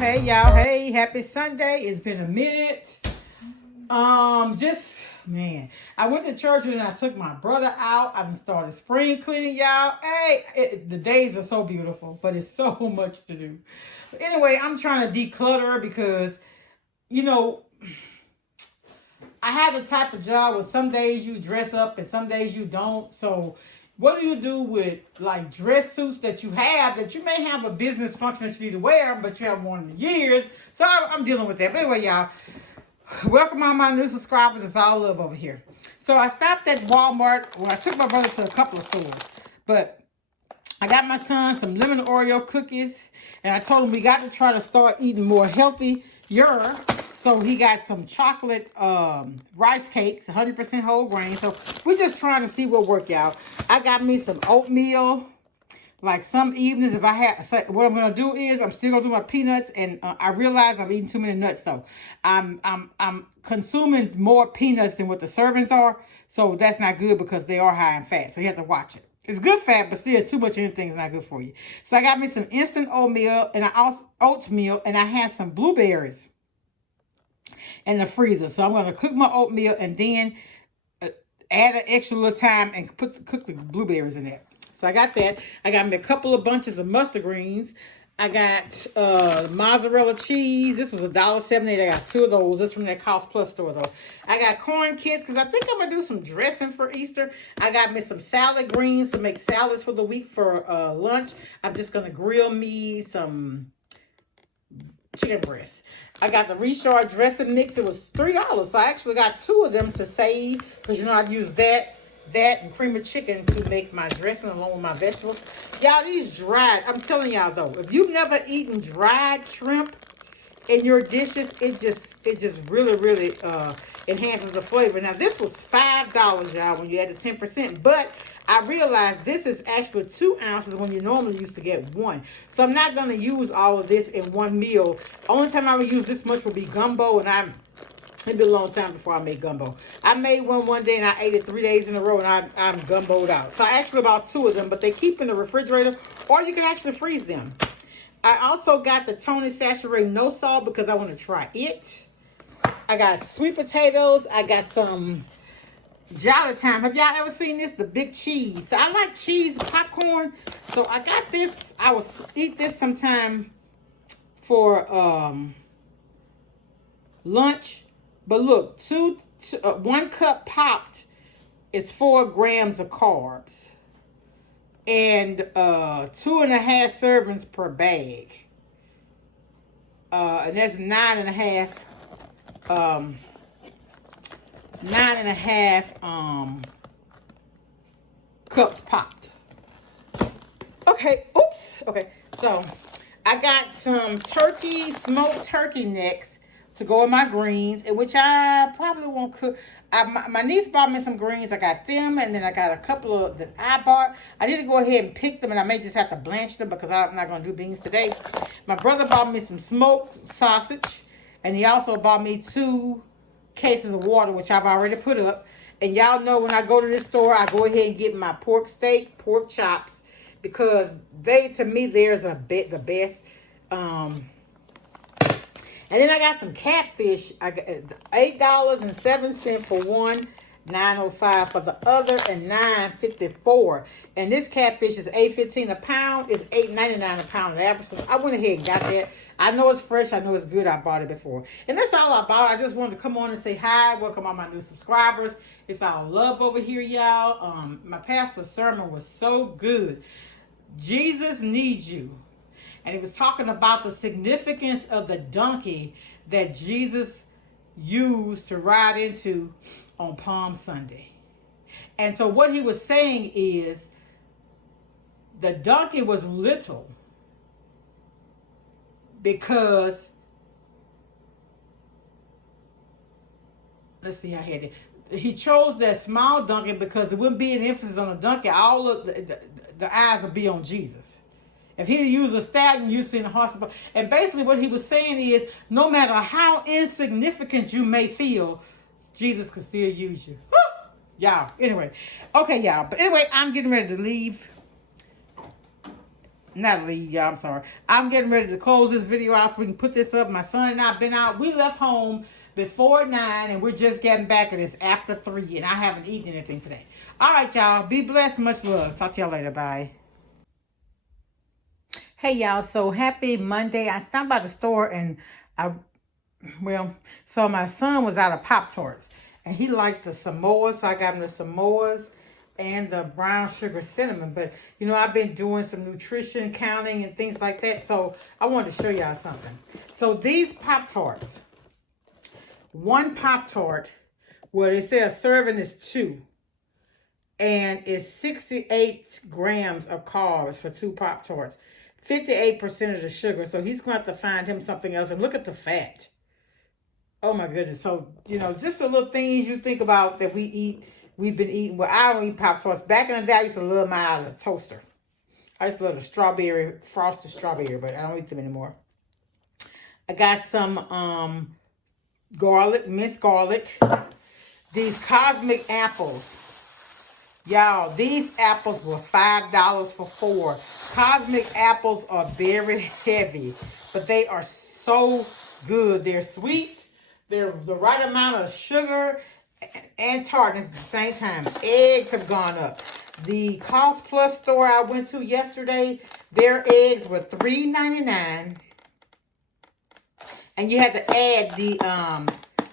Hey, happy Sunday. It's been a minute. Just man, I went to church and I took my brother out. I done started spring cleaning, y'all. Hey, the days are so beautiful, but it's so much to do. But anyway, I'm trying to declutter because you know I have the type of job where some days you dress up and some days you don't. So, what do you do with like dress suits that you have that you may have a business function that you need to wear, but you haven't worn in years? So, I'm dealing with that. But anyway, y'all, welcome all my new subscribers. It's all love over here. So, I stopped at Walmart. Well, I took my brother to a couple of stores, but I got my son some lemon Oreo cookies, and I told him we got to try to start eating more healthier. So he got some chocolate rice cakes, 100% whole grain. So we're just trying to see what work out. I got me some oatmeal. Like some evenings, if I have, so what I'm gonna do is I'm still gonna do my peanuts, and I realize I'm eating too many nuts though. I'm consuming more peanuts than what the servings are, so that's not good because they are high in fat. So you have to watch it. It's good fat, but still too much of anything is not good for you. So I got me some instant oatmeal, and I also oatmeal, and I had some blueberries in the freezer. So I'm gonna cook my oatmeal and then add an extra little time and cook the blueberries in there. So I got that. I got me a couple of bunches of mustard greens. I got mozzarella cheese. This was $1.78. I got two of those. This from that Cost Plus store though. I got corn kits because I think I'm gonna do some dressing for Easter. I got me some salad greens to make salads for the week for lunch. I'm just gonna grill me some chicken breast. I got the Richard dressing mix. It was $3. So I actually got two of them to save because I'd use that and cream of chicken to make my dressing along with my vegetables. Y'all, these dried, I'm telling y'all though, if you've never eaten dried shrimp in your dishes, it just really enhances the flavor. Now this was $5, y'all, when you add the 10%, but I realized this is actually 2 ounces when you normally used to get one. So I'm not gonna use all of this in one meal. Only time I would use this much will be gumbo, and it'd be a long time before I made gumbo. I made one day and I ate it 3 days in a row, and I'm gumboed out. So I actually bought two of them, but they keep in the refrigerator, or you can actually freeze them. I also got the Tony Sachet no salt because I want to try it. I got sweet potatoes. I got some Jolly Time. Have y'all ever seen this? The big cheese. So I like cheese popcorn. So I got this. I will eat this sometime for lunch. But look, 1 cup popped is 4 grams of carbs. And 2.5 servings per bag. And that's 9.5 cups popped. Okay, oops. Okay, so I got some smoked turkey necks to go in my greens, in which I probably won't cook. My niece bought me some greens. I got them, and then I got a couple of that I bought. I need to go ahead and pick them, and I may just have to blanch them because I'm not going to do beans today. My brother bought me some smoked sausage, and he also bought me 2 cases of water, which I've already put up. And y'all know when I go to this store, I go ahead and get my pork steak, pork chops, because to me, there's the best. And then I got some catfish. I got $8.07 for one, $9.05 for the other, and $9.54. And this catfish is $8.15 a pound. It's $8.99 a pound of average. So I went ahead and got that. I know it's fresh. I know it's good. I bought it before. And that's all I bought. I just wanted to come on and say hi. Welcome all my new subscribers. It's all love over here, y'all. My pastor's sermon was so good. Jesus needs you. And he was talking about the significance of the donkey that Jesus used to ride into on Palm Sunday. And so what he was saying is the donkey was little because, let's see, I had it. He chose that small donkey because it wouldn't be an emphasis on the donkey. All of the eyes would be on Jesus. If he'd used a stallion, you'd see in the hospital. And basically what he was saying is, no matter how insignificant you may feel, Jesus could still use you. Woo! Y'all, anyway. Okay, y'all. But anyway, I'm getting ready to leave. not leave, y'all. I'm sorry. I'm getting ready to close this video out so we can put this up. My son and I have been out. We left home before 9, and we're just getting back, and it's after 3, and I haven't eaten anything today. All right, y'all. Be blessed. Much love. Talk to y'all later. Bye. Hey, y'all. So happy Monday. I stopped by the store, and I so my son was out of Pop-Tarts, and he liked the Samoas, so I got him the Samoas and the brown sugar cinnamon. But, you know, I've been doing some nutrition counting and things like that, so I wanted to show y'all something. So these Pop-Tarts, one Pop-Tart, well, they say a serving is 2, and it's 68 grams of carbs for 2 Pop-Tarts, 58% of the sugar, so he's going to have to find him something else. And look at the fat. Oh my goodness. So, you know, just the little things you think about that we've been eating. Well, I don't eat Pop-Tarts. Back in the day, I used to love mine out of the toaster. I used to love the strawberry, frosted strawberry, but I don't eat them anymore. I got some garlic, minced garlic. These cosmic apples. Y'all, these apples were $5 for 4. Cosmic apples are very heavy, but they are so good. They're sweet. They're the right amount of sugar and tartness at the same time. Eggs have gone up. The Cost Plus store I went to yesterday, their eggs were $3.99. And you had to add the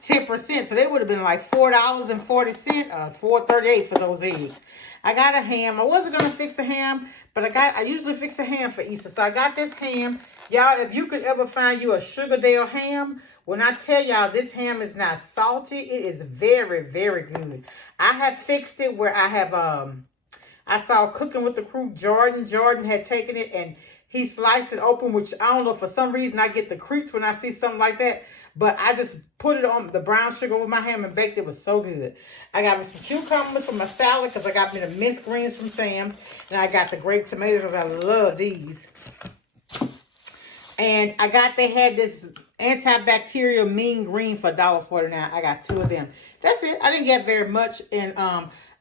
10%. So they would have been like $4.40 or $4.38 for those eggs. I got a ham. I wasn't going to fix a ham, but I usually fix a ham for Easter. So I got this ham. Y'all, if you could ever find you a Sugardale ham, when I tell y'all this ham is not salty, it is very, very good. I have fixed it where I have, I saw Cooking with the Crew, Jordan. Jordan had taken it and he sliced it open, which I don't know, for some reason I get the creeps when I see something like that. But I just put it on the brown sugar with my ham and baked it. It was so good. I got me some cucumbers for my salad because I got me the minced greens from Sam's. And I got the grape tomatoes because I love these. And they had this antibacterial mean green for $1.49. I got 2 of them. That's it. I didn't get very much. And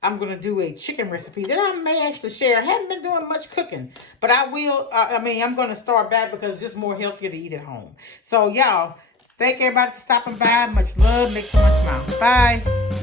I'm going to do a chicken recipe that I may actually share. I haven't been doing much cooking. But I will. I'm going to start back because it's just more healthier to eat at home. So, y'all, thank everybody for stopping by. Much love. Make so much smile. Bye.